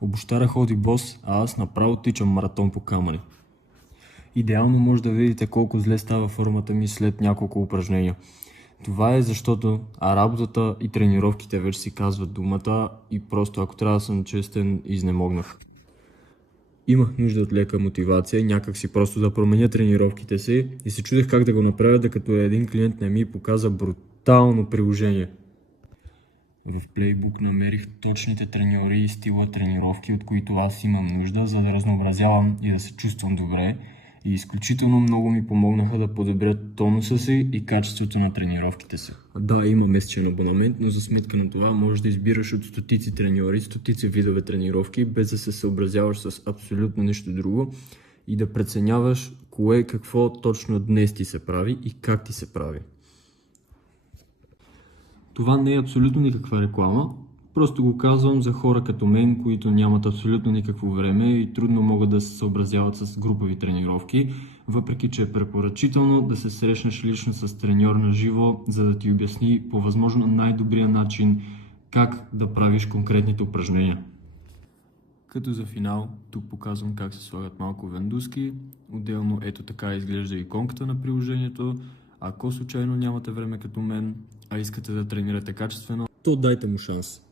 Обощаря ходи бос, а аз направо тичам маратон по камъни. Идеално може да видите колко зле става формата ми след няколко упражнения. Това е защото работата и тренировките вече си казват думата и просто ако трябва да съм честен, изнемогнах. Имах нужда от лека мотивация, някак си просто да променя тренировките си и се чудех как да го направя, докато един клиент не ми показа брутално приложение. В Playbook намерих точните треньори и стила тренировки, от които аз имам нужда, за да разнообразявам и да се чувствам добре. И изключително много ми помогнаха да подобрят тонуса си и качеството на тренировките си. Да, има месечен абонамент, но за сметка на това можеш да избираш от стотици треньори, стотици видове тренировки, без да се съобразяваш с абсолютно нищо друго и да преценяваш кое какво точно днес ти се прави и как ти се прави. Това не е абсолютно никаква реклама, просто го казвам за хора като мен, които нямат абсолютно никакво време и трудно могат да се съобразяват с групови тренировки, въпреки че е препоръчително да се срещнеш лично с треньор на живо, за да ти обясни по възможно най-добрия начин как да правиш конкретните упражнения. Като за финал, тук показвам как се слагат малко вендуски, отделно ето така изглежда иконката на приложението. Ако случайно нямате време като мен, а искате да тренирате качествено, то дайте му шанс.